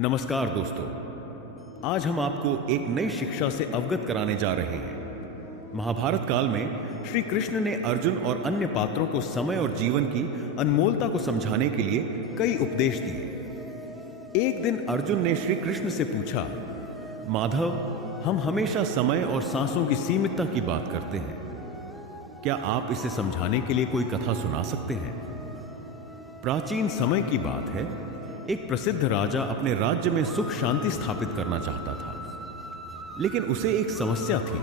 नमस्कार दोस्तों, आज हम आपको एक नई शिक्षा से अवगत कराने जा रहे हैं। महाभारत काल में श्री कृष्ण ने अर्जुन और अन्य पात्रों को समय और जीवन की अनमोलता को समझाने के लिए कई उपदेश दिए। एक दिन अर्जुन ने श्री कृष्ण से पूछा, माधव, हम हमेशा समय और सांसों की सीमितता की बात करते हैं, क्या आप इसे समझाने के लिए कोई कथा सुना सकते हैं? प्राचीन समय की बात है, एक प्रसिद्ध राजा अपने राज्य में सुख शांति स्थापित करना चाहता था, लेकिन उसे एक समस्या थी।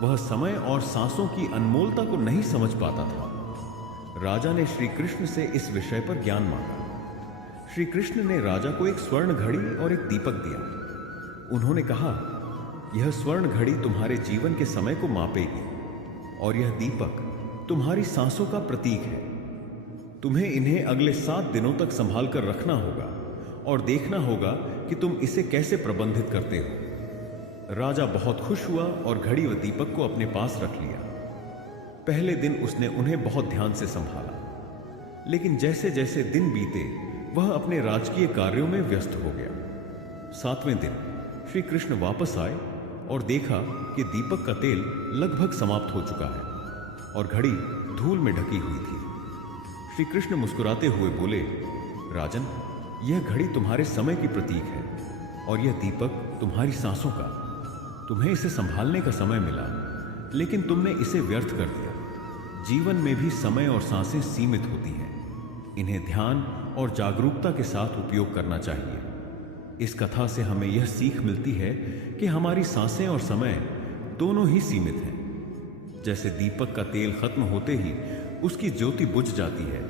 वह समय और सांसों की अनमोलता को नहीं समझ पाता था। राजा ने श्री कृष्ण से इस विषय पर ज्ञान मांगा। श्री कृष्ण ने राजा को एक स्वर्ण घड़ी और एक दीपक दिया। उन्होंने कहा, यह स्वर्ण घड़ी तुम्हारे जीवन के समय को मापेगी और यह दीपक तुम्हारी सांसों का प्रतीक है। तुम्हें इन्हें अगले 7 दिनों तक संभाल कर रखना होगा और देखना होगा कि तुम इसे कैसे प्रबंधित करते हो। राजा बहुत खुश हुआ और घड़ी व दीपक को अपने पास रख लिया। पहले दिन उसने उन्हें बहुत ध्यान से संभाला, लेकिन जैसे जैसे दिन बीते वह अपने राजकीय कार्यों में व्यस्त हो गया। 7वें दिन श्री कृष्ण वापस आए और देखा कि दीपक का तेल लगभग समाप्त हो चुका है और घड़ी धूल में ढकी हुई थी। श्री कृष्ण मुस्कुराते हुए बोले, राजन, यह घड़ी तुम्हारे समय की प्रतीक है और यह दीपक तुम्हारी सांसों का। तुम्हें इसे संभालने का समय मिला, लेकिन तुमने इसे व्यर्थ कर दिया। जीवन में भी समय और सांसें सीमित होती हैं। इन्हें ध्यान और जागरूकता के साथ उपयोग करना चाहिए। इस कथा से हमें यह सीख मिलती है कि हमारी सांसें और समय दोनों ही सीमित हैं। जैसे दीपक का तेल खत्म होते ही उसकी ज्योति बुझ जाती है,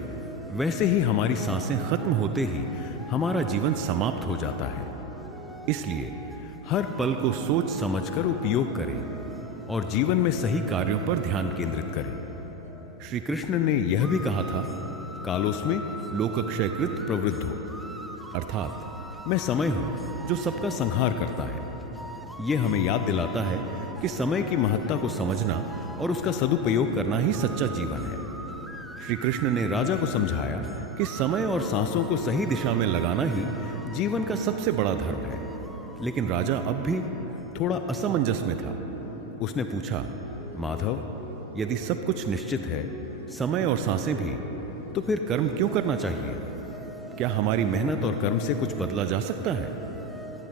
वैसे ही हमारी सांसें खत्म होते ही हमारा जीवन समाप्त हो जाता है। इसलिए हर पल को सोच समझकर उपयोग करें और जीवन में सही कार्यों पर ध्यान केंद्रित करें। श्री कृष्ण ने यह भी कहा था, कालोस्मे लोकक्षयकृत प्रवृद्धो, अर्थात मैं समय हूं जो सबका संहार करता है। यह हमें याद दिलाता है कि समय की महत्ता को समझना और उसका सदुपयोग करना ही सच्चा जीवन है। श्री कृष्ण ने राजा को समझाया कि समय और सांसों को सही दिशा में लगाना ही जीवन का सबसे बड़ा धर्म है। लेकिन राजा अब भी थोड़ा असमंजस में था। उसने पूछा, माधव, यदि सब कुछ निश्चित है, समय और सांसें भी, तो फिर कर्म क्यों करना चाहिए? क्या हमारी मेहनत और कर्म से कुछ बदला जा सकता है?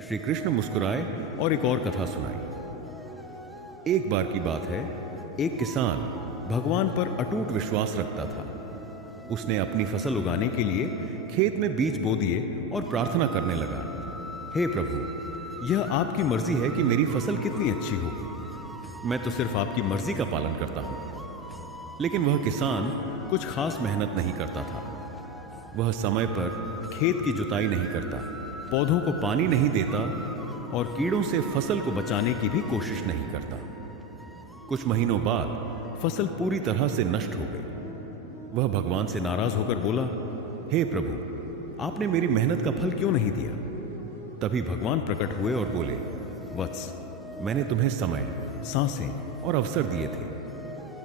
श्री कृष्ण मुस्कुराए और एक और कथा सुनाई। एक बार की बात है, एक किसान भगवान पर अटूट विश्वास रखता था। उसने अपनी फसल उगाने के लिए खेत में बीज बो दिए और प्रार्थना करने लगा, हे प्रभु, यह आपकी मर्जी है कि मेरी फसल कितनी अच्छी होगी। मैं तो सिर्फ आपकी मर्जी का पालन करता हूं। लेकिन वह किसान कुछ खास मेहनत नहीं करता था। वह समय पर खेत की जुताई नहीं करता, पौधों को पानी नहीं देता और कीड़ों से फसल को बचाने की भी कोशिश नहीं करता। कुछ महीनों बाद फसल पूरी तरह से नष्ट हो गई। वह भगवान से नाराज होकर बोला, हे प्रभु, आपने मेरी मेहनत का फल क्यों नहीं दिया? तभी भगवान प्रकट हुए और बोले, वत्स, मैंने तुम्हें समय, सांसें और अवसर दिए थे,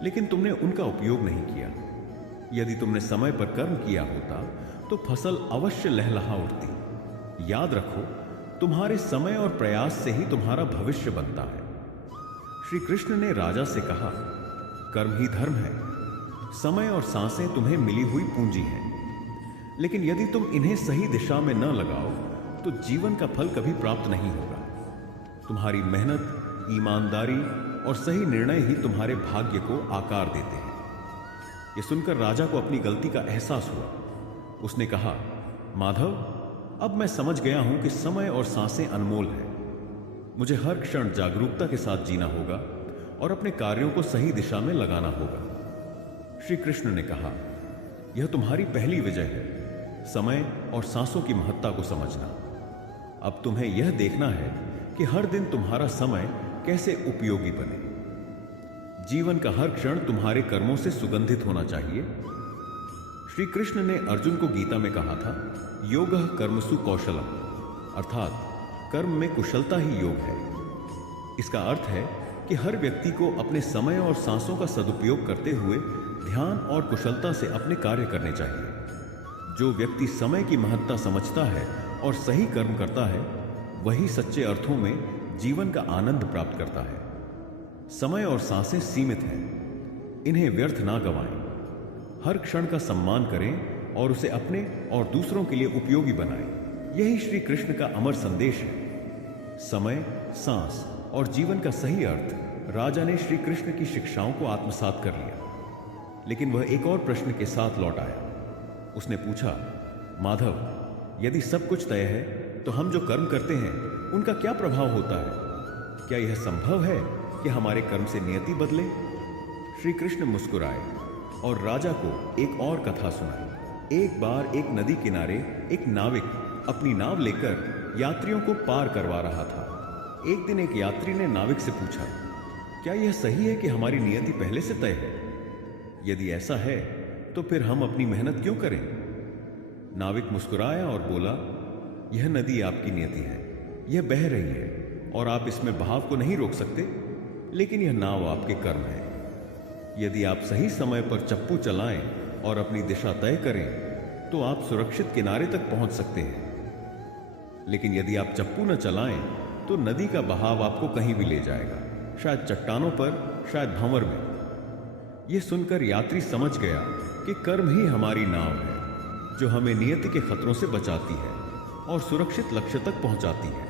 लेकिन तुमने उनका उपयोग नहीं किया। यदि तुमने समय पर कर्म किया होता तो फसल अवश्य लहलहा उठती। याद रखो, तुम्हारे समय और प्रयास से ही तुम्हारा भविष्य बनता है। श्री कृष्ण ने राजा से कहा, कर्म ही धर्म है। समय और सांसें तुम्हें मिली हुई पूंजी हैं, लेकिन यदि तुम इन्हें सही दिशा में न लगाओ तो जीवन का फल कभी प्राप्त नहीं होगा। तुम्हारी मेहनत, ईमानदारी और सही निर्णय ही तुम्हारे भाग्य को आकार देते हैं। यह सुनकर राजा को अपनी गलती का एहसास हुआ। उसने कहा, माधव, अब मैं समझ गया हूं कि समय और सांसें अनमोल हैं। मुझे हर क्षण जागरूकता के साथ जीना होगा और अपने कार्यों को सही दिशा में लगाना होगा। श्री कृष्ण ने कहा, यह तुम्हारी पहली विजय है, समय और सांसों की महत्ता को समझना। अब तुम्हें यह देखना है कि हर दिन तुम्हारा समय कैसे उपयोगी बने। जीवन का हर क्षण तुम्हारे कर्मों से सुगंधित होना चाहिए। श्री कृष्ण ने अर्जुन को गीता में कहा था, योगः कर्मसु कौशलम, अर्थात कर्म में कुशलता ही योग है। इसका अर्थ है कि हर व्यक्ति को अपने समय और सांसों का सदुपयोग करते हुए ध्यान और कुशलता से अपने कार्य करने चाहिए। जो व्यक्ति समय की महत्ता समझता है और सही कर्म करता है वही सच्चे अर्थों में जीवन का आनंद प्राप्त करता है। समय और सांसें सीमित हैं, इन्हें व्यर्थ ना गंवाएं। हर क्षण का सम्मान करें और उसे अपने और दूसरों के लिए उपयोगी बनाएं। यही श्री कृष्ण का अमर संदेश है। समय, सांस और जीवन का सही अर्थ राजा ने श्री कृष्ण की शिक्षाओं को आत्मसात कर लिया। लेकिन वह एक और प्रश्न के साथ लौट आया। उसने पूछा, माधव, यदि सब कुछ तय है तो हम जो कर्म करते हैं उनका क्या प्रभाव होता है? क्या यह संभव है कि हमारे कर्म से नियति बदले? श्री कृष्ण मुस्कुराए और राजा को एक और कथा सुनाई। एक बार एक नदी किनारे एक नाविक अपनी नाव लेकर यात्रियों को पार करवा रहा था। एक दिन एक यात्री ने नाविक से पूछा, क्या यह सही है कि हमारी नियति पहले से तय है? यदि ऐसा है तो फिर हम अपनी मेहनत क्यों करें? नाविक मुस्कुराया और बोला, यह नदी आपकी नियति है, यह बह रही है और आप इसमें बहाव को नहीं रोक सकते, लेकिन यह नाव आपके कर्म है। यदि आप सही समय पर चप्पू चलाएं और अपनी दिशा तय करें तो आप सुरक्षित किनारे तक पहुंच सकते हैं। लेकिन यदि आप चप्पू न चलाएं तो नदी का बहाव आपको कहीं भी ले जाएगा, शायद चट्टानों पर, शायद भंवर में। यह सुनकर यात्री समझ गया कि कर्म ही हमारी नाव है, जो हमें नियति के खतरों से बचाती है और सुरक्षित लक्ष्य तक पहुंचाती है।